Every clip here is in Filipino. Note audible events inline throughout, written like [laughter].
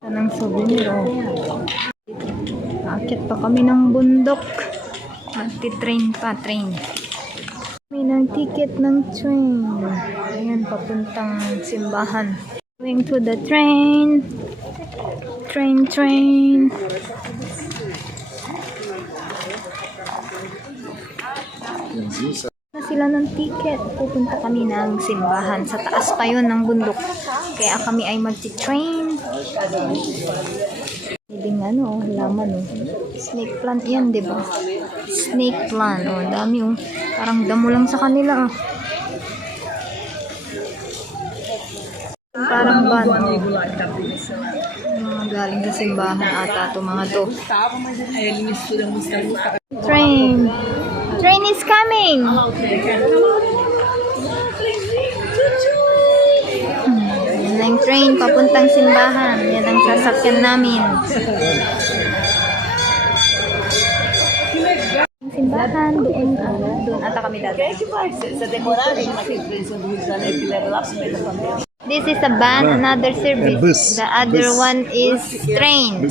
Ito ng souvenir, oh. Pa kami ng bundok. Magti-train pa, train. Kami ng ticket ng train. Ayan, papuntang simbahan. Going to the train. Train, train. na sila ng ticket. Pupunta kami ng simbahan. Sa taas pa yon ng bundok. Kaya kami ay magti-train. Pwedeng ano, oh, laman oh. Snake plant yan, di ba? Snake plant. Oh, dami oh. Parang damo lang sa kanila ah. Parang ban. Oh. Mga galing sa simbahan ata to mga to. Train. Train is coming. Yan ang train papuntang simbahan. Yan ang sasakyan namin. Simbahan, doon, ano, doon ata kami dati. This is a van, another service. The other one is train.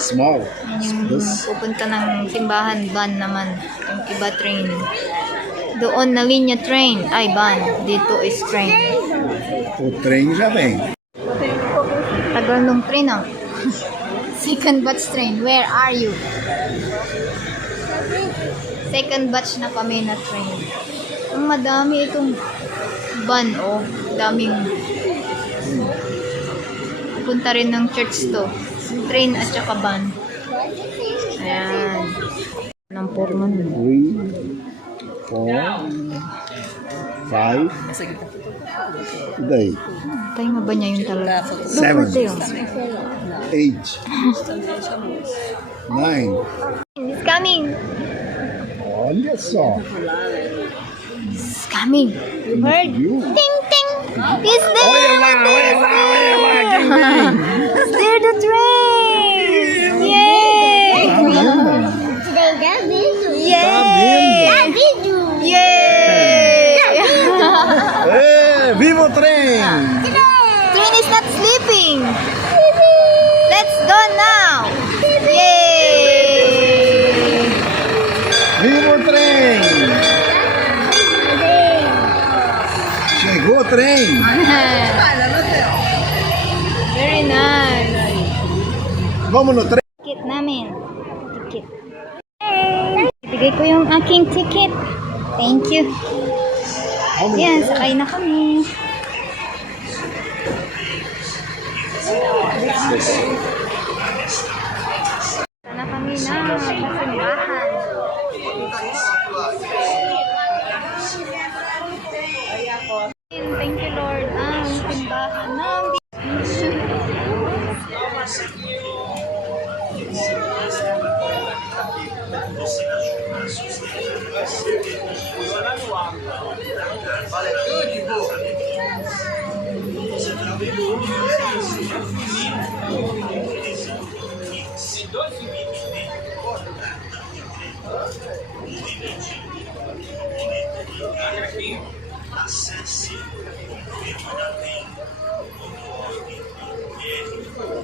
Small. Yung This pupunta ng simbahan, van naman. Yung iba train. Doon na linya train. Ay, van. Dito is train. o trem já vem. Tagal nung train ah. [laughs] Second batch train. Where are you? Second batch na kami na train. Ang madami itong van oh. Daming punta rin ng church to. Train at saka van. Ayan. Ng. Three, four, five. E daí? Tayo nga ba niya yun talaga? Seven. Doon yun. Eight. Nine. It's coming. Olha só. It's coming. You heard? Ting ting. It's there. Olha lá, olha lá, olha lá. There the train. Yay! Tá vendo? Yay! Yay! Ê, viva o trem! Train is not sleeping. Let's go now. Yay! Viva o trem! Chegou o trem! [laughs] Very nice. Vamos no trem! Ticket namin. Ticket. Bigay ko yung aking ticket. Thank you. Yan, sakay na kami. Sana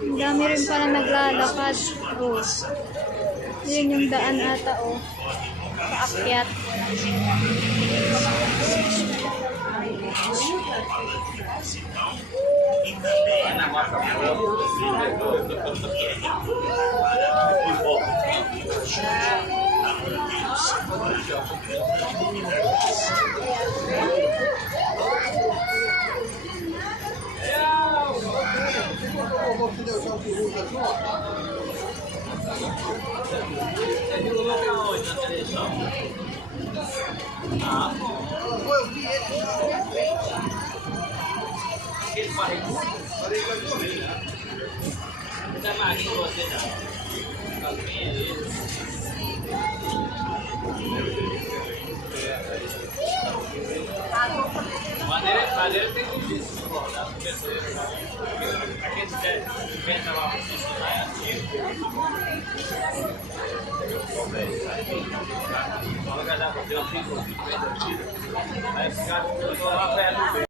Ang dami rin pala naglalakad. Oh. Yun yung daan ata, oh. akyat Falei que vai correr, né? Tá marinho você, tá? Tá bem ali. Madeira, madeira tem que discordar do terceiro. Aqui a gente venta lá para funcionar é ativo. Fala, galera, que um pico, um que um pico. Aí que caras, eu tô lá perto.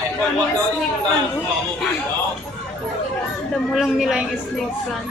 snake plant. oh. Damo lang nila yung snake plant.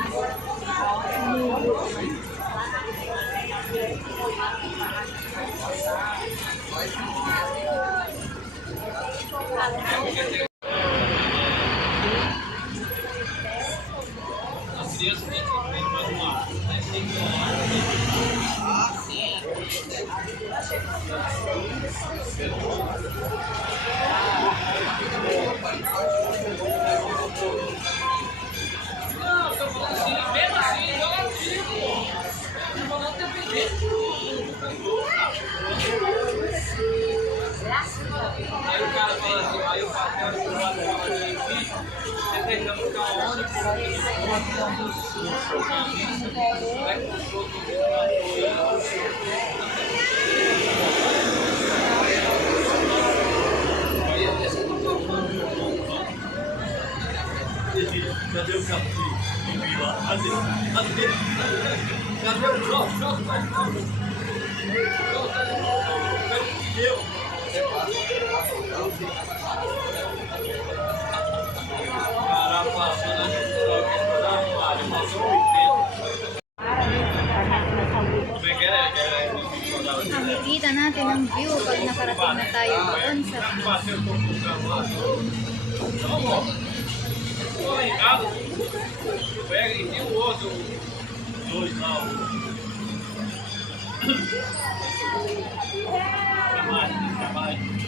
Aí o cara aí o Cadê o capim? Cadê? Cadê? Cadê o choque? Choque, choque, choque. Makikita natin ang view pag nakarating na tayo doon sa [clears throat] [laughs]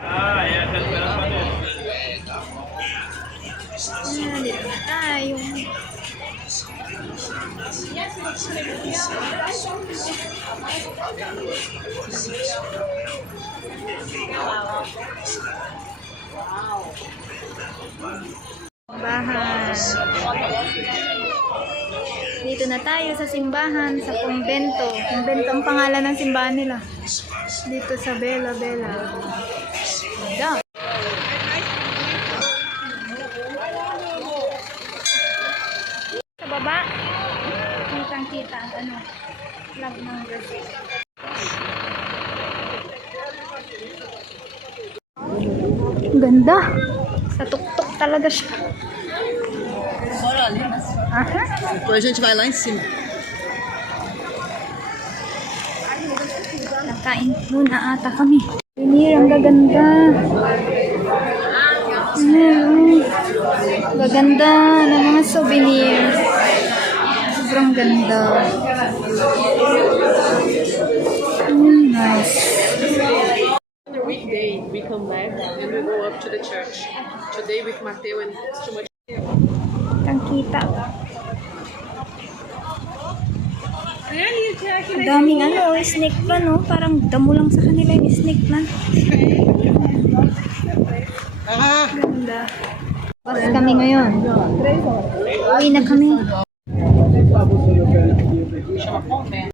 Ayan, dito na tayo. Simbahan. Dito na tayo sa simbahan, sa kumbento. Kumbento ang pangalan ng simbahan nila. Dito sa Bella Bella. Ganda. Sa baba, kitang kita ang ano, flag ng Brazil. Ganda. Sa tuktok talaga siya. Aha. Depois a gente vai lá em cima. Nakain muna ata kami. Souvenir, ang gaganda. Ayan, oh. Gaganda ng mga souvenir. Sobrang ganda. Mm, nice. The weekday we come back and we go up to the church. Today with Mateo and too much. Ang kita. Ang daming ano, snake plant, no? Parang damo lang sa kanila yung snake plant. Ganda. Pas kami ngayon. Uwi na kami.